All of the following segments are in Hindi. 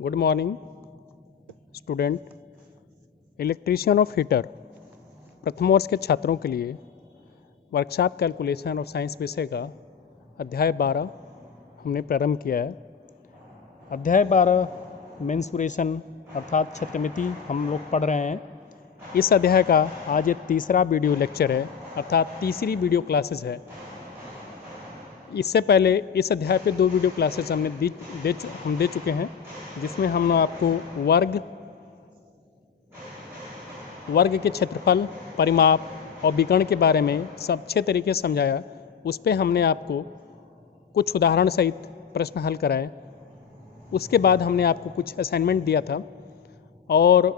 Good morning student. Electrician of heater प्रथम वर्ष के छात्रों के लिए वर्कशॉप कैलकुलेशन और साइंस विषय का अध्याय 12 हमने प्रारंभ किया है। अध्याय 12 मेंसुरेशन अर्थात क्षेत्रमिति हम लोग पढ़ रहे हैं। इस अध्याय का आज ये तीसरा वीडियो लेक्चर है अर्थात तीसरी वीडियो क्लासेस है। इससे पहले इस अध्याय पे 2 वीडियो क्लासेस हमने दे चुके हैं, जिसमें हमने आपको वर्ग के क्षेत्रफल, परिमाप और विकर्ण के बारे में सब अच्छे तरीके से समझाया। उस पे हमने आपको कुछ उदाहरण सहित प्रश्न हल कराए। उसके बाद हमने आपको कुछ असाइनमेंट दिया था और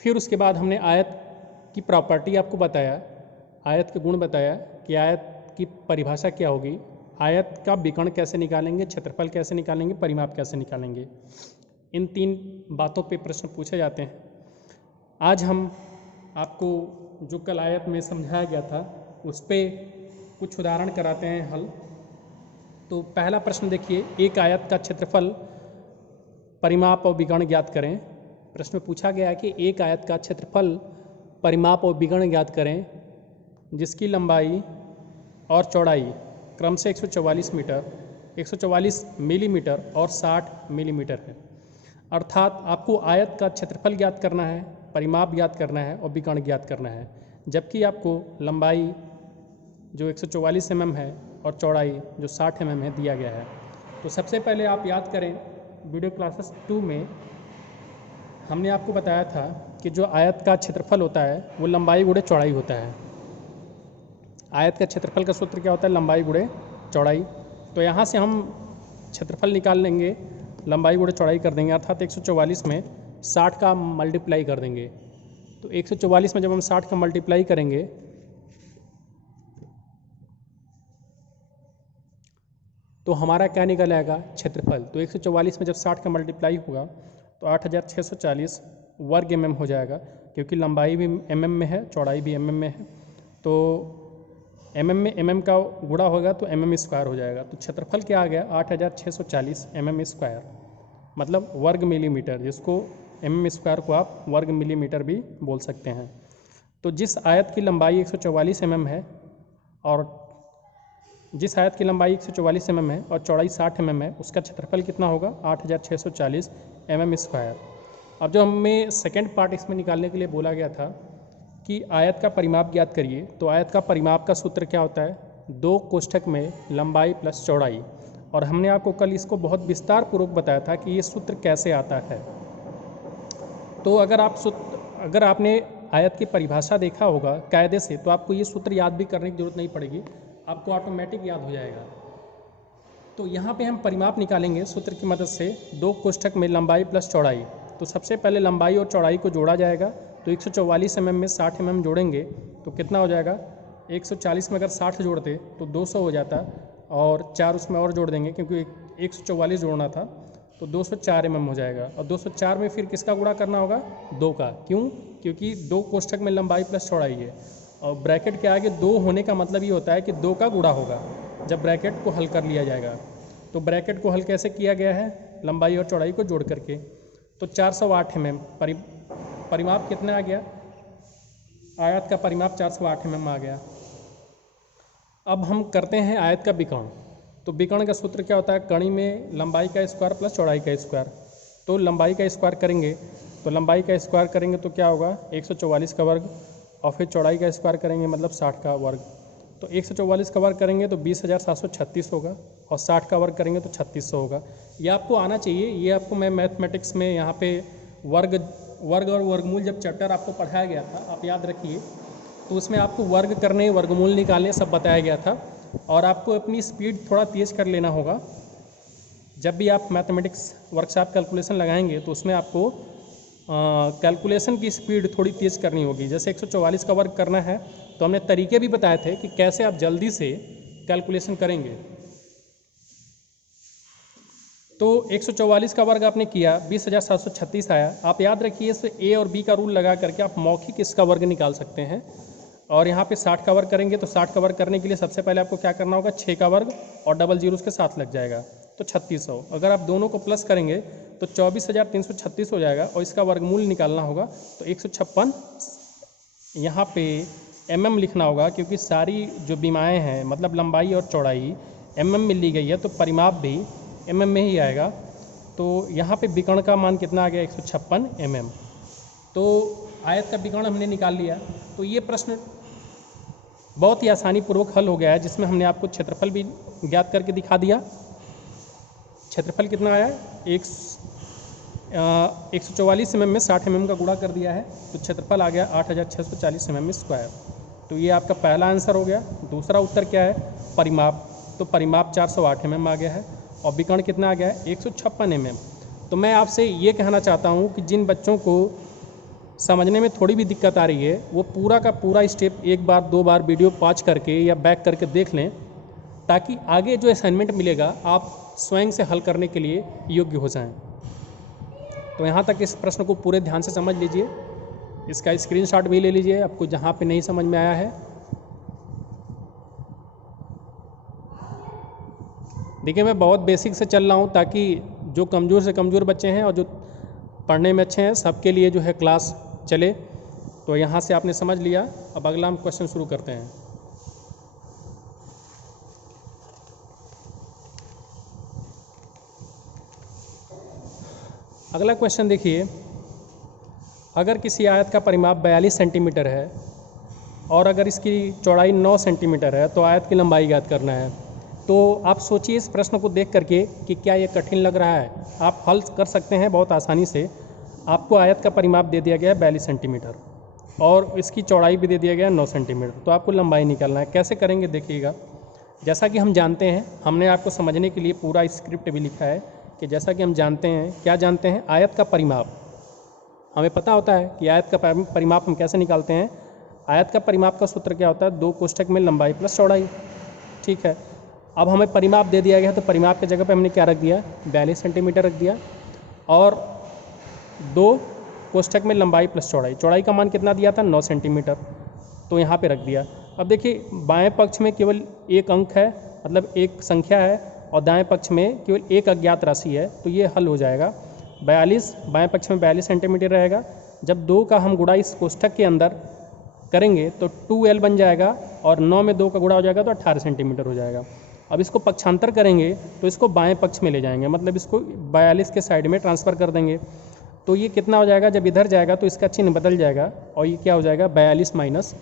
फिर उसके बाद हमने आयत की प्रॉपर्टी आपको बताया, आयत के गुण बताया कि आयत की परिभाषा क्या होगी, आयत का विकर्ण कैसे निकालेंगे, क्षेत्रफल कैसे निकालेंगे, परिमाप कैसे निकालेंगे। इन 3 बातों पे प्रश्न पूछे जाते हैं। आज हम आपको जो कल आयत में समझाया गया था उस पे कुछ उदाहरण कराते हैं हल। तो पहला प्रश्न देखिए, एक आयत का क्षेत्रफल, परिमाप और विकर्ण ज्ञात करें। प्रश्न में पूछा गया है कि एक आयत का क्षेत्रफल, परिमाप और विकर्ण ज्ञात करें जिसकी लंबाई और चौड़ाई क्रम से 144 मीटर, 144 मिलीमीटर और 60 मिलीमीटर है। अर्थात आपको आयत का क्षेत्रफल ज्ञात करना है, परिमाप ज्ञात करना है और विकर्ण ज्ञात करना है, जबकि आपको लंबाई जो 144 mm है और चौड़ाई जो 60 mm है दिया गया है। तो सबसे पहले आप याद करें, वीडियो क्लासेस 2 में हमने आपको बताया था कि जो आयत का क्षेत्रफल होता है वो लंबाई गुणे चौड़ाई होता है। आयत का क्षेत्रफल का सूत्र क्या होता है? लंबाई गुणे चौड़ाई। तो यहाँ से हम क्षेत्रफल निकाल लेंगे, लंबाई गुणे चौड़ाई कर देंगे, अर्थात 144 में 60 का मल्टीप्लाई कर देंगे। तो 144 में जब हम 60 का मल्टीप्लाई करेंगे तो हमारा क्या निकल आएगा? क्षेत्रफल। तो 144 में जब 60 का मल्टीप्लाई होगा तो 8640 वर्ग mm हो जाएगा, क्योंकि लंबाई भी mm में है, चौड़ाई भी mm में है। तो mm में mm का गुणा होगा तो mm स्क्वायर हो जाएगा। तो क्षेत्रफल क्या आ गया? 8640 mm स्क्वायर, मतलब वर्ग मिलीमीटर, जिसको mm स्क्वायर को आप वर्ग मिलीमीटर भी बोल सकते हैं। तो जिस आयत की लंबाई 144 mm है और जिस आयत की लंबाई 144 mm है और चौड़ाई 60 mm है, उसका क्षेत्रफल कितना होगा? 8640 mm स्क्वायर। अब जो हमें सेकेंड पार्ट इसमें निकालने के लिए बोला गया था कि आयत का परिमाप ज्ञात करिए, तो आयत का परिमाप का सूत्र क्या होता है? 2 कोष्ठक में लंबाई प्लस चौड़ाई। और हमने आपको कल इसको बहुत विस्तार पूर्वक बताया था कि ये सूत्र कैसे आता है। तो अगर आपने आयत की परिभाषा देखा होगा कायदे से, तो आपको ये सूत्र याद भी करने की जरूरत नहीं पड़ेगी, आपको ऑटोमेटिक याद हो जाएगा। तो यहाँ पे हम परिमाप निकालेंगे सूत्र की मदद से, 2 कोष्ठक में लंबाई प्लस चौड़ाई। तो सबसे पहले लंबाई और चौड़ाई को जोड़ा जाएगा। तो 144 mm में 60 mm जोड़ेंगे तो कितना हो जाएगा? 140 में अगर 60 जोड़ते तो 200 हो जाता, और 4 उसमें और जोड़ देंगे क्योंकि 144 जोड़ना था, तो 204 mm हो जाएगा। और 204 में फिर किसका गुणा करना होगा? 2 का। क्यों? क्योंकि 2 कोष्ठक में लंबाई प्लस चौड़ाई है, और ब्रैकेट के आगे 2 होने का मतलब ये होता है कि 2 का गुणा होगा जब ब्रैकेट को हल कर लिया जाएगा। तो ब्रैकेट को हल कैसे किया गया है? लंबाई और चौड़ाई को जोड़ करके। तो 408 mm परिमाप कितना आ गया? आयत का परिमाप 408 mm आ गया। अब हम करते हैं आयत का विकर्ण। तो विकर्ण का सूत्र क्या होता है? कणी में लंबाई का स्क्वायर प्लस चौड़ाई का स्क्वायर। तो लंबाई का स्क्वायर करेंगे, तो लंबाई का स्क्वायर करेंगे तो क्या होगा? 144 का वर्ग, और फिर चौड़ाई का स्क्वायर करेंगे मतलब 60 का वर्ग। तो 144 का वर्ग करेंगे तो 20,736 होगा, और 60 का वर्ग करेंगे तो 3600 होगा। ये आपको आना चाहिए, ये आपको मैं मैथमेटिक्स में यहाँ पे वर्ग और वर्गमूल जब चैप्टर आपको पढ़ाया गया था, आप याद रखिए, तो उसमें आपको वर्ग करने, वर्गमूल निकालने सब बताया गया था। और आपको अपनी स्पीड थोड़ा तेज़ कर लेना होगा। जब भी आप मैथमेटिक्स वर्कशॉप कैलकुलेशन लगाएंगे तो उसमें आपको कैलकुलेशन की स्पीड थोड़ी तेज़ करनी होगी। जैसे 144 का वर्ग करना है तो हमने तरीके भी बताए थे कि कैसे आप जल्दी से कैलकुलेशन करेंगे। तो 144 का वर्ग आपने किया, 20,736 आया। आप याद रखिए, इस ए और बी का रूल लगा करके आप मौखिक इसका वर्ग निकाल सकते हैं। और यहाँ पे 60 का वर्ग करेंगे तो 60 का वर्ग करने के लिए सबसे पहले आपको क्या करना होगा? 6 का वर्ग और डबल जीरो उसके साथ लग जाएगा। तो 3600। अगर आप दोनों को प्लस करेंगे तो 24,336 हो जाएगा और इसका वर्गमूल निकालना होगा तो 156 यहाँ पे mm लिखना होगा, क्योंकि सारी जो बीमाएँ हैं मतलब लंबाई और चौड़ाई mm में ली गई है तो परिमाप भी mm में ही आएगा। तो यहाँ पे विकर्ण का मान कितना आ गया 156 mm। तो आयत का विकर्ण हमने निकाल लिया। तो ये प्रश्न बहुत ही आसानी पूर्वक हल हो गया है, जिसमें हमने आपको क्षेत्रफल भी ज्ञात करके दिखा दिया। क्षेत्रफल कितना आया 144 mm में 60 mm का गुणा कर दिया है तो क्षेत्रफल आ गया 8640 mm स्क्वायर। तो ये आपका पहला आंसर हो गया। दूसरा उत्तर क्या है परिमाप, तो परिमाप 408 mm आ गया है और विकर्ण कितना आ गया है 156 mm। तो मैं आपसे ये कहना चाहता हूँ कि जिन बच्चों को समझने में थोड़ी भी दिक्कत आ रही है वो पूरा का पूरा स्टेप एक बार दो बार वीडियो पॉज करके या बैक करके देख लें, ताकि आगे जो असाइनमेंट मिलेगा आप स्वयं से हल करने के लिए योग्य हो जाएं। तो यहाँ तक इस प्रश्न को पूरे ध्यान से समझ लीजिए, इसका स्क्रीनशॉट भी ले लीजिए आपको जहाँ पे नहीं समझ में आया है। देखिए मैं बहुत बेसिक से चल रहा हूँ ताकि जो कमज़ोर से कमज़ोर बच्चे हैं और जो पढ़ने में अच्छे हैं सबके लिए जो है क्लास चले। तो यहाँ से आपने समझ लिया। अब अगला हम क्वेश्चन शुरू करते हैं। अगला क्वेश्चन देखिए, अगर किसी आयत का परिमाप 42 सेंटीमीटर है और अगर इसकी चौड़ाई 9 सेंटीमीटर है तो आयत की लंबाई ज्ञात करना है। तो आप सोचिए इस प्रश्न को देख करके कि क्या ये कठिन लग रहा है। आप हल कर सकते हैं बहुत आसानी से। आपको आयत का परिमाप दे दिया गया है 42 सेंटीमीटर और इसकी चौड़ाई भी दे दिया गया है 9 सेंटीमीटर। तो आपको लंबाई निकालना है। कैसे करेंगे देखिएगा। जैसा कि हम जानते हैं, हमने आपको समझने के लिए पूरा स्क्रिप्ट भी लिखा है कि जैसा कि हम जानते हैं, क्या जानते हैं, आयत का परिमाप हमें पता होता है कि आयत का परिमाप हम कैसे निकालते हैं। आयत का परिमाप का सूत्र क्या होता है, 2 कोष्ठक में लंबाई प्लस चौड़ाई। ठीक है, अब हमें परिमाप दे दिया गया तो परिमाप की जगह पे हमने क्या रख दिया 42 सेंटीमीटर रख दिया और 2 कोष्ठक में लंबाई प्लस चौड़ाई। चौड़ाई का मान कितना दिया था 9 सेंटीमीटर, तो यहाँ पे रख दिया। अब देखिए बाएं पक्ष में केवल एक अंक है, मतलब एक संख्या है, और दाएं पक्ष में केवल एक अज्ञात राशि है, तो ये हल हो जाएगा। 42 बाएं पक्ष में 42 सेंटीमीटर रहेगा। जब 2 का हम गुणा इस कोष्ठक के अंदर करेंगे तो 2L बन जाएगा और 9 में 2 का गुणा हो जाएगा तो 18 सेंटीमीटर हो जाएगा। अब इसको पक्षांतर करेंगे तो इसको बाएं पक्ष में ले जाएंगे, मतलब इसको 42 के साइड में ट्रांसफ़र कर देंगे। तो ये कितना हो जाएगा, जब इधर जाएगा तो इसका चिन्ह बदल जाएगा और ये क्या हो जाएगा 42 माइनस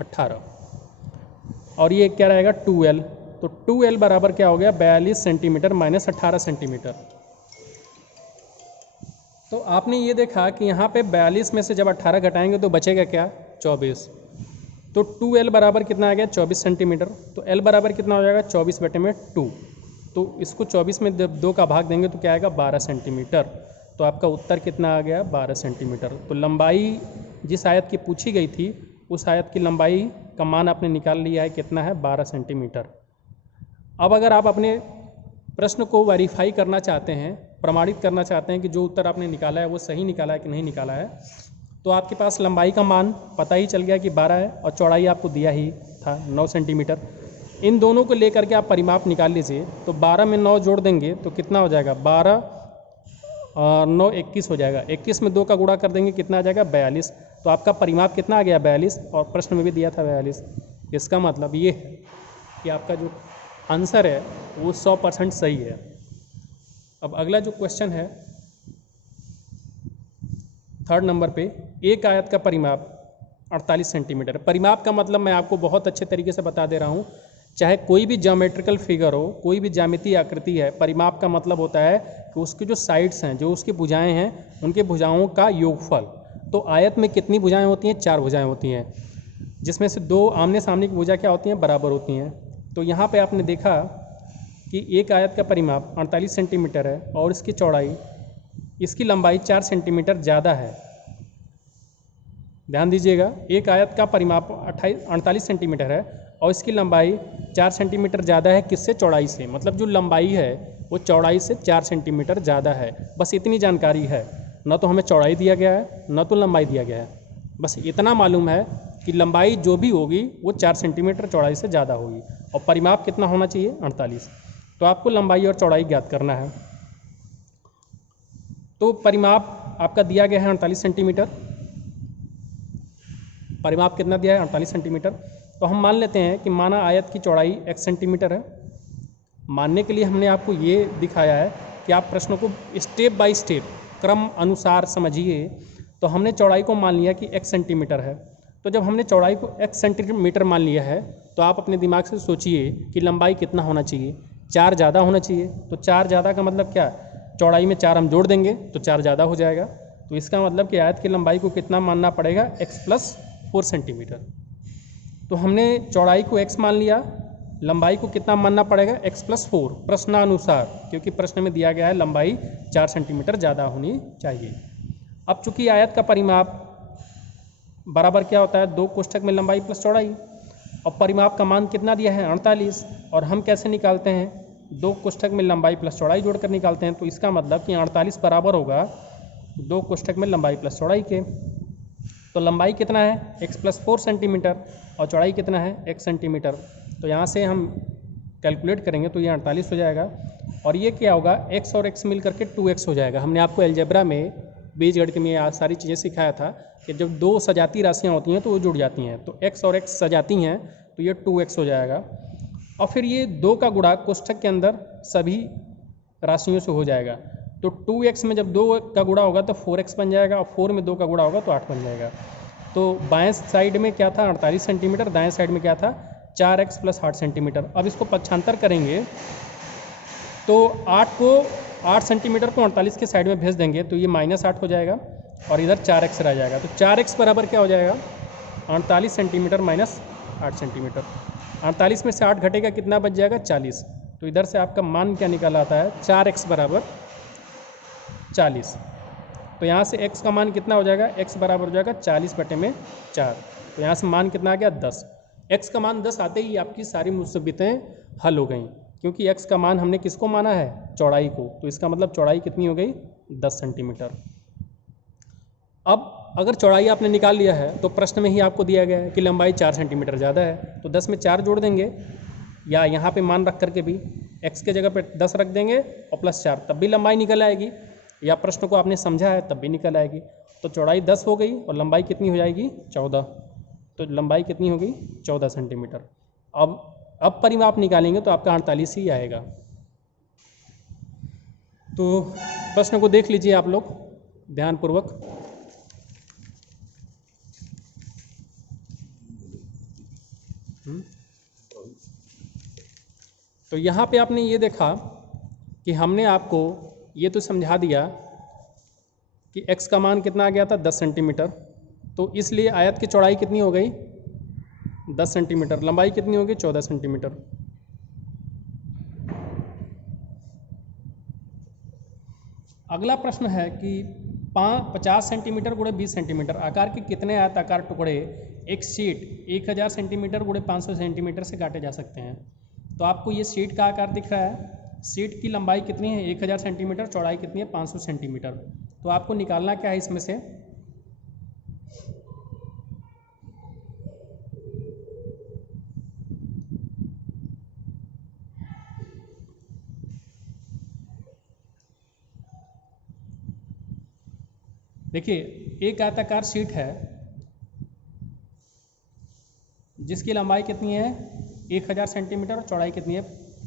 18 और ये क्या रहेगा 2L। तो 2L बराबर क्या हो गया 42 सेंटीमीटर माइनस 18 सेंटीमीटर। तो आपने ये देखा कि यहाँ पे 42 में से जब 18 घटाएंगे तो बचेगा क्या 24। तो 2L बराबर कितना आ गया 24 सेंटीमीटर। तो L बराबर कितना हो जाएगा 24/2। तो इसको 24 में जब 2 का भाग देंगे तो क्या आएगा 12 सेंटीमीटर। तो आपका उत्तर कितना आ गया 12 सेंटीमीटर। तो लंबाई जिस आयत की पूछी गई थी उस आयत की लंबाई का मान आपने निकाल लिया है, कितना है 12 सेंटीमीटर। अब अगर आप अपने प्रश्न को वेरीफाई करना चाहते हैं, प्रमाणित करना चाहते हैं कि जो उत्तर आपने निकाला है वो सही निकाला है कि नहीं निकाला है, तो आपके पास लंबाई का मान पता ही चल गया कि 12 है और चौड़ाई आपको दिया ही था 9 सेंटीमीटर। इन दोनों को लेकर के आप परिमाप निकाल लीजिए। तो 12 में 9 जोड़ देंगे तो कितना हो जाएगा 12 और 9 21 हो जाएगा। 21 में 2 का गुणा कर देंगे कितना आ जाएगा 42। तो आपका परिमाप कितना आ गया 42 और प्रश्न में भी दिया था 42। इसका मतलब ये है कि आपका जो आंसर है वो 100% सही है। अब अगला जो क्वेश्चन है 3rd नंबर पे, एक आयत का परिमाप 48 सेंटीमीटर। परिमाप का मतलब मैं आपको बहुत अच्छे तरीके से बता दे रहा हूँ। चाहे कोई भी ज्योमेट्रिकल फिगर हो, कोई भी ज्यामितीय आकृति है, परिमाप का मतलब होता है कि उसकी जो साइड्स हैं, जो उसकी भुजाएं हैं, उनके भुजाओं का योगफल। तो आयत में कितनी भुजाएं होती हैं 4 भुजाएं होती हैं, जिसमें से 2 आमने सामने की भुजा क्या होती हैं बराबर होती हैं। तो यहाँ पे आपने देखा कि एक आयत का परिमाप 48 सेंटीमीटर है और इसकी चौड़ाई, इसकी लंबाई 4 सेंटीमीटर ज़्यादा है। ध्यान दीजिएगा, एक आयत का परिमाप 48 सेंटीमीटर है और इसकी लंबाई 4 सेंटीमीटर ज़्यादा है। किससे? चौड़ाई से। मतलब जो लंबाई है वो चौड़ाई से 4 सेंटीमीटर ज़्यादा है। बस इतनी जानकारी है, न तो हमें चौड़ाई दिया गया है न तो लंबाई दिया गया है। बस इतना मालूम है कि लंबाई जो भी होगी वो 4 सेंटीमीटर चौड़ाई से ज़्यादा होगी और परिमाप कितना होना चाहिए 48। तो आपको लंबाई और चौड़ाई ज्ञात करना है। तो परिमाप आपका दिया गया है 48 सेंटीमीटर। परिमाप कितना दिया है? 48 सेंटीमीटर। तो हम मान लेते हैं कि माना आयत की चौड़ाई x सेंटीमीटर है। मानने के लिए हमने आपको ये दिखाया है कि आप प्रश्नों को स्टेप बाय स्टेप क्रम अनुसार समझिए। तो हमने चौड़ाई को मान लिया कि x सेंटीमीटर है। तो जब हमने चौड़ाई को x सेंटीमीटर मान लिया है तो आप अपने दिमाग से सोचिए कि लंबाई कितना होना चाहिए। 4 ज़्यादा होना चाहिए। तो 4 ज़्यादा का मतलब क्या? चौड़ाई में 4 हम जोड़ देंगे तो 4 ज़्यादा हो जाएगा। तो इसका मतलब कि आयत की लंबाई को कितना मानना पड़ेगा? x+4 centimetre. तो हमने चौड़ाई को x मान लिया, लंबाई को कितना मानना पड़ेगा? x+4 प्रश्नानुसार, क्योंकि प्रश्न में दिया गया है लंबाई 4 सेंटीमीटर ज़्यादा होनी चाहिए। अब चूंकि आयत का परिमाप बराबर क्या होता है? 2 कोष्ठक में लंबाई प्लस चौड़ाई। और परिमाप का मान कितना दिया है? 48। और हम कैसे निकालते हैं? 2 कोष्ठक में लंबाई प्लस चौड़ाई जोड़कर निकालते हैं। तो इसका मतलब कि 48 बराबर होगा 2 कोष्ठक में लंबाई प्लस चौड़ाई के। तो लंबाई कितना है? x+4 सेंटीमीटर और चौड़ाई कितना है? x centimetre. तो यहाँ से हम कैलकुलेट करेंगे तो ये 48 हो जाएगा। और ये क्या होगा? x और x मिल करके 2x हो जाएगा। हमने आपको अलजेब्रा में, बीजगणित में ये सारी चीज़ें सिखाया था कि जब 2 सजाती राशियाँ होती हैं तो वो जुड़ जाती हैं। तो x और x सजाती हैं तो ये 2x हो जाएगा। और फिर ये 2 का गुणा कोष्ठक के अंदर सभी राशियों से हो जाएगा। तो 2x में जब 2 का गुणा होगा तो 4x बन जाएगा और 4 में 2 का गुणा होगा तो 8 बन जाएगा। तो बाएं साइड में क्या था? 48 सेंटीमीटर। दाएं साइड में क्या था? 4x + 8 centimetre. अब इसको पक्षांतर करेंगे तो 8 सेंटीमीटर को 48 के साइड में भेज देंगे तो ये -8 हो जाएगा और इधर 4x रह जाएगा। तो 4x बराबर क्या हो जाएगा? 48 सेंटीमीटर - 8 सेंटीमीटर। 48 में से 8 घटेगा, कितना बच जाएगा? 40। तो इधर से आपका मान क्या निकल आता है? 4x बराबर 40। तो यहाँ से x का मान कितना हो जाएगा? x बराबर हो जाएगा 40/4। तो यहाँ से मान कितना आ गया? 10। x का मान 10 आते ही आपकी सारी मुसीबतें हल हो गई, क्योंकि x का मान हमने किसको माना है? चौड़ाई को। तो इसका मतलब चौड़ाई कितनी हो गई? 10 सेंटीमीटर। अब अगर चौड़ाई आपने निकाल लिया है तो प्रश्न में ही आपको दिया गया है कि लंबाई 4 सेंटीमीटर ज़्यादा है। तो 10 में 4 जोड़ देंगे या यहाँ पे मान रख करके भी x के जगह पे 10 रख देंगे और +4, तब भी लंबाई निकल आएगी। या प्रश्न को आपने समझा है तब भी निकल आएगी। तो चौड़ाई 10 हो गई और लंबाई कितनी हो जाएगी? 14। तो लंबाई कितनी होगी? 14 सेंटीमीटर। अब परिमाप निकालेंगे तो आपका 48 ही आएगा। तो प्रश्न को देख लीजिए आप लोग ध्यानपूर्वक। तो यहाँ पे आपने ये देखा कि हमने आपको ये तो समझा दिया कि x का मान कितना आ गया था? 10 सेंटीमीटर। तो इसलिए आयत की चौड़ाई कितनी हो गई? 10 सेंटीमीटर। लंबाई कितनी होगी? 14 सेंटीमीटर। अगला प्रश्न है कि 50 सेंटीमीटर × 20 सेंटीमीटर आकार के कितने आयताकार टुकड़े एक शीट 1000 सेंटीमीटर × 500 सेंटीमीटर से काटे जा सकते हैं? तो आपको ये शीट का आकार दिख रहा है। शीट की लंबाई कितनी है? 1000 सेंटीमीटर। चौड़ाई कितनी है? 500 सेंटीमीटर। तो आपको निकालना क्या है इसमें से? देखिए, एक आयताकार शीट है जिसकी लंबाई कितनी है? 1000 सेंटीमीटर और चौड़ाई कितनी है?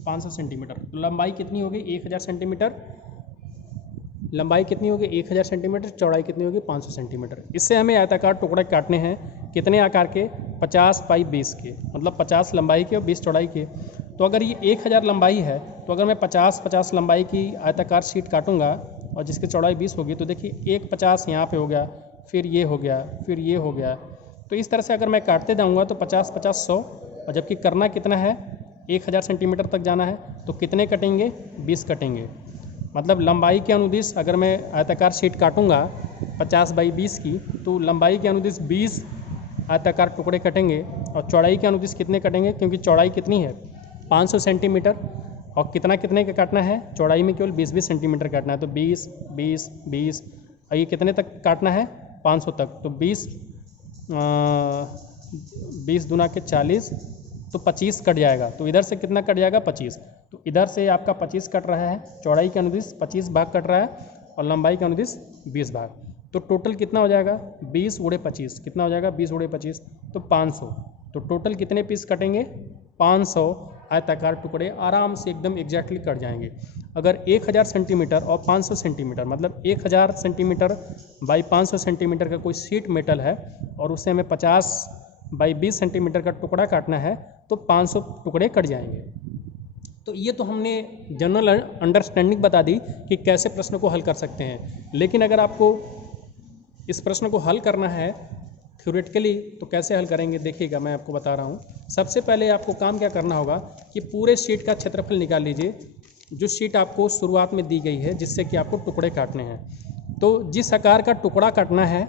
500 सेंटीमीटर। तो लंबाई कितनी होगी? 1000 सेंटीमीटर। लंबाई कितनी होगी? 1000 सेंटीमीटर। चौड़ाई कितनी होगी? 500 सेंटीमीटर। इससे हमें आयताकार टुकड़े काटने हैं। कितने आकार के? 50/20 के, मतलब 50 लंबाई के और 20 चौड़ाई के। तो अगर ये 1000 लंबाई है तो अगर मैं 50 लंबाई की आयताकार शीट काटूंगा और जिसकी चौड़ाई 20 होगी, तो देखिए एक 50 यहाँ पे हो गया, फिर ये हो गया, फिर ये हो गया। तो इस तरह से अगर मैं काटते जाऊँगा तो 50 100, और जबकि करना कितना है? 1000 सेंटीमीटर तक जाना है। तो कितने कटेंगे? 20 कटेंगे। मतलब लंबाई के अनुदिश अगर मैं आयताकार शीट काटूंगा 50/20 की, तो लंबाई के अनुदिश 20 आयताकार टुकड़े कटेंगे और चौड़ाई के अनुदिश कितने कटेंगे? क्योंकि चौड़ाई कितनी है? 500 सेंटीमीटर और कितने का काटना है? चौड़ाई में केवल 20-20 सेंटीमीटर काटना है। तो 20 20 20 और ये कितने तक काटना है? 500 तक। तो 20 20 दूना के 40, तो 25 कट जाएगा। तो इधर से कितना कट जाएगा? 25। तो इधर से आपका 25 कट रहा है, चौड़ाई के अनुदिश 25 भाग कट रहा है और लंबाई के अनुदिश 20 भाग। तो टोटल कितना हो जाएगा 20 गुणे 25, कितना हो जाएगा 20 गुणे 25, तो 500। तो टोटल कितने पीस कटेंगे 500 आयताकार टुकड़े आराम से एकदम एग्जैक्टली कट जाएंगे। अगर 1000 सेंटीमीटर और 500 सेंटीमीटर मतलब 1000 सेंटीमीटर बाई 500 सेंटीमीटर का कोई शीट मेटल है और उससे हमें 50 बाई 20 सेंटीमीटर का टुकड़ा काटना है तो 500 टुकड़े कट जाएंगे। तो ये तो हमने जनरल अंडरस्टैंडिंग बता दी कि कैसे प्रश्न को हल कर सकते हैं, लेकिन अगर आपको इस प्रश्न को हल करना है थ्योरेटिकली तो कैसे हल करेंगे देखिएगा, मैं आपको बता रहा हूँ। सबसे पहले आपको काम क्या करना होगा कि पूरे शीट का क्षेत्रफल निकाल लीजिए, जो शीट आपको शुरुआत में दी गई है जिससे कि आपको टुकड़े काटने हैं। तो जिस आकार का टुकड़ा काटना है,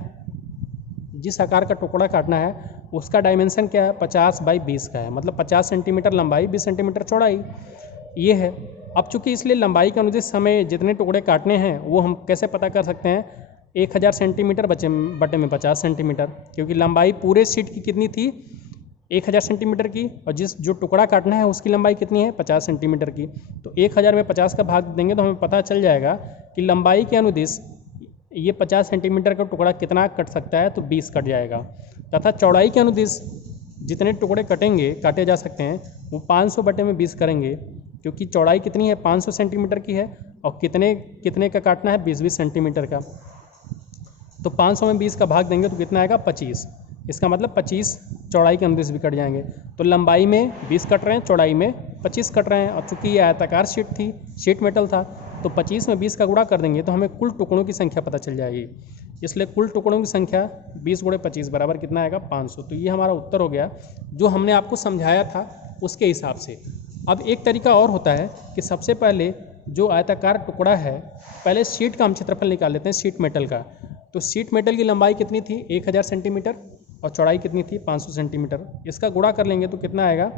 जिस आकार का टुकड़ा काटना है उसका डायमेंशन क्या है 50 बाई 20 का है, मतलब 50 सेंटीमीटर लंबाई 20 सेंटीमीटर चौड़ाई ये है। अब चूंकि इसलिए लंबाई के अनुदिश हमें जितने टुकड़े काटने हैं वो हम कैसे पता कर सकते हैं 1000 सेंटीमीटर बटे में 50 सेंटीमीटर, क्योंकि लंबाई पूरे शीट की कितनी थी 1000 सेंटीमीटर की और जो टुकड़ा काटना है उसकी लंबाई कितनी है 50 सेंटीमीटर की। तो 1000 में 50 का भाग देंगे तो हमें पता चल जाएगा कि लंबाई के अनुदिश ये 50 सेंटीमीटर का टुकड़ा कितना कट सकता है, तो 20 कट जाएगा। तथा चौड़ाई के अनुदिश जितने टुकड़े काटे जा सकते हैं वो 500 बटे में 20 करेंगे, क्योंकि चौड़ाई कितनी है 500 सेंटीमीटर की है और कितने का काटना है 20-20 सेंटीमीटर का। तो 500 में 20 का भाग देंगे तो कितना आएगा 25, इसका मतलब 25 चौड़ाई के अनुदिश भी कट जाएंगे। तो लंबाई में 20 कट रहे हैं, चौड़ाई में 25 कट रहे हैं। और चूंकि ये आयताकार शीट मेटल था तो 25 में 20 का गुणा कर देंगे तो हमें कुल टुकड़ों की संख्या पता चल जाएगी। इसलिए कुल टुकड़ों की संख्या 20 गुणे 25 बराबर कितना आएगा 500। तो ये हमारा उत्तर हो गया जो हमने आपको समझाया था उसके हिसाब से। अब एक तरीका और होता है कि सबसे पहले जो आयताकार टुकड़ा है पहले शीट का हम क्षेत्रफल निकाल लेते हैं शीट मेटल का। तो शीट मेटल की लंबाई कितनी थी 1000 सेंटीमीटर और चौड़ाई कितनी थी 500 सेंटीमीटर। इसका गुणा कर लेंगे तो कितना आएगा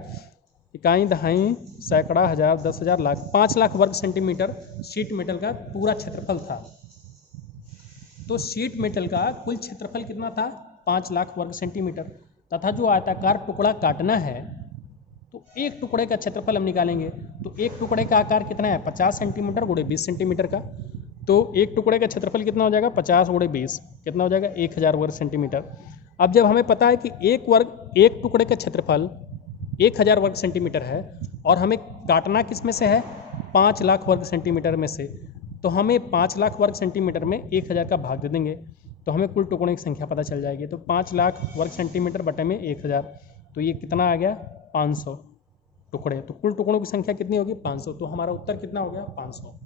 इकाई दहाई सैकड़ा हज़ार 10,000 लाख 5 लाख वर्ग सेंटीमीटर शीट मेटल का पूरा क्षेत्रफल था। तो शीट मेटल का कुल क्षेत्रफल कितना था 5 लाख वर्ग सेंटीमीटर। तथा जो आयताकार टुकड़ा काटना है तो एक टुकड़े का क्षेत्रफल हम निकालेंगे। तो एक टुकड़े का आकार कितना है 50 सेंटीमीटर गुणे 20 सेंटीमीटर का। तो एक टुकड़े का क्षेत्रफल कितना हो जाएगा 50 गुणे 20 कितना हो जाएगा 1000 वर्ग सेंटीमीटर। अब जब हमें पता है कि एक टुकड़े का क्षेत्रफल 1000 वर्ग सेंटीमीटर है और हमें काटना किस में से है 5 लाख वर्ग सेंटीमीटर में से, तो हमें 5 लाख वर्ग सेंटीमीटर में 1000 का भाग दे देंगे तो हमें कुल टुकड़ों की संख्या पता चल जाएगी। तो 5 लाख वर्ग सेंटीमीटर बटे में 1000, तो ये कितना आ गया 500 टुकड़े। तो कुल टुकड़ों की संख्या कितनी होगी 500। तो हमारा उत्तर कितना हो गया 500।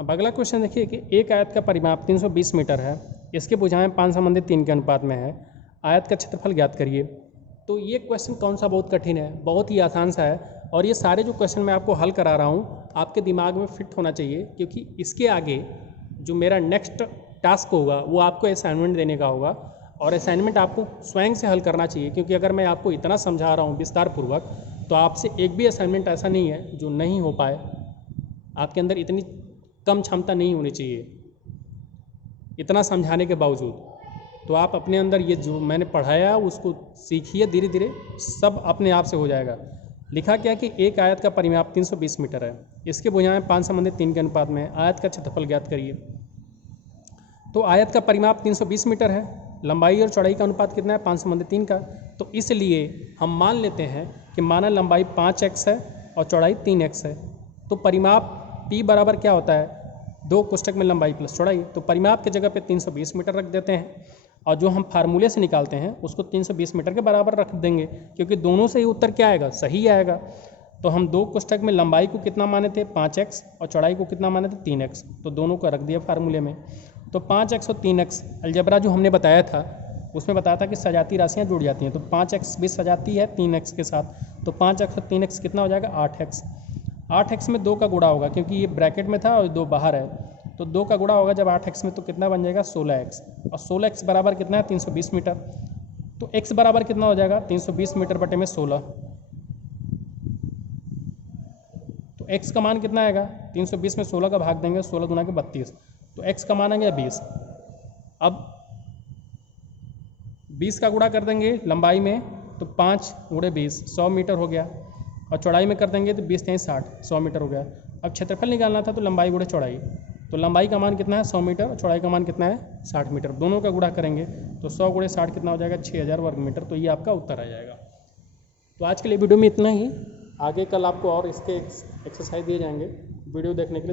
अब अगला क्वेश्चन देखिए कि एक आयत का परिमाप 320 मीटर है, इसके भुजाएं 5 संबंधित 3 के अनुपात में है, आयत का क्षेत्रफल ज्ञात करिए। तो ये क्वेश्चन कौन सा बहुत कठिन है, बहुत ही आसान सा है। और ये सारे जो क्वेश्चन मैं आपको हल करा रहा हूँ आपके दिमाग में फिट होना चाहिए, क्योंकि इसके आगे जो मेरा नेक्स्ट टास्क होगा वो आपको असाइनमेंट देने का होगा और असाइनमेंट आपको स्वयं से हल करना चाहिए। क्योंकि अगर मैं आपको इतना समझा रहा हूँ विस्तार पूर्वक तो आपसे एक भी असाइनमेंट ऐसा नहीं है जो नहीं हो पाए। आपके अंदर इतनी कम क्षमता नहीं होनी चाहिए इतना समझाने के बावजूद। तो आप अपने अंदर ये जो मैंने पढ़ाया उसको सीखिए, धीरे धीरे सब अपने आप से हो जाएगा। लिखा क्या कि एक आयत का परिमाप 320 मीटर है, इसके भुजाएं 5 संबंधित 3 के अनुपात में, आयत का क्षेत्रफल ज्ञात करिए। तो आयत का परिमाप 320 मीटर है, लंबाई और चौड़ाई का अनुपात कितना है 5 संबंधित 3 का। तो इसलिए हम मान लेते हैं कि माना लंबाई 5x है और चौड़ाई 3x है। तो परिमाप P बराबर क्या होता है 2 कोष्ठक में लंबाई प्लस चौड़ाई। तो परिमाप की जगह पे 320 मीटर रख देते हैं और जो हम फार्मूले से निकालते हैं उसको 320 मीटर के बराबर रख देंगे, क्योंकि दोनों से ही उत्तर क्या आएगा सही आएगा। तो हम 2 कोष्ठक में लंबाई को कितना माने थे 5x और चौड़ाई को कितना माने थे 3x, तो दोनों को रख दिया फार्मूले में। तो 5x और 3x अलजेब्रा जो हमने बताया था उसमें बताया था कि सजाती राशियाँ जुड़ जाती हैं। तो 5x भी सजाती है 3x के साथ, तो 5x और 3x कितना हो जाएगा 8x। 8x में 2 का गुणा होगा क्योंकि ये ब्रैकेट में था और 2 बाहर है, तो 2 का गुणा होगा जब 8x में तो कितना बन जाएगा 16x, और 16x बराबर कितना है 320 मीटर। तो x बराबर कितना हो जाएगा 320 मीटर बटे में 16। तो x का मान कितना आएगा 320 में 16 का भाग देंगे, 16 गुना के 32, तो x का मान आ गया 20। अब 20 का गुणा कर देंगे लंबाई में तो 5 गुणे 20 100 मीटर हो गया, और चौड़ाई में कर देंगे तो 20 नहीं 60 100 मीटर हो गया। अब क्षेत्रफल निकालना था तो लंबाई गुणे चौड़ाई, तो लंबाई का मान कितना है 100 मीटर और चौड़ाई का मान कितना है 60 मीटर, दोनों का गुणा करेंगे तो 100 गुणे 60 कितना हो जाएगा 6000 वर्ग मीटर। तो ये आपका उत्तर आ जाएगा। तो आज के लिए वीडियो में इतना ही, आगे कल आपको और इसके एक्सरसाइज दिए जाएंगे। वीडियो देखने के लिए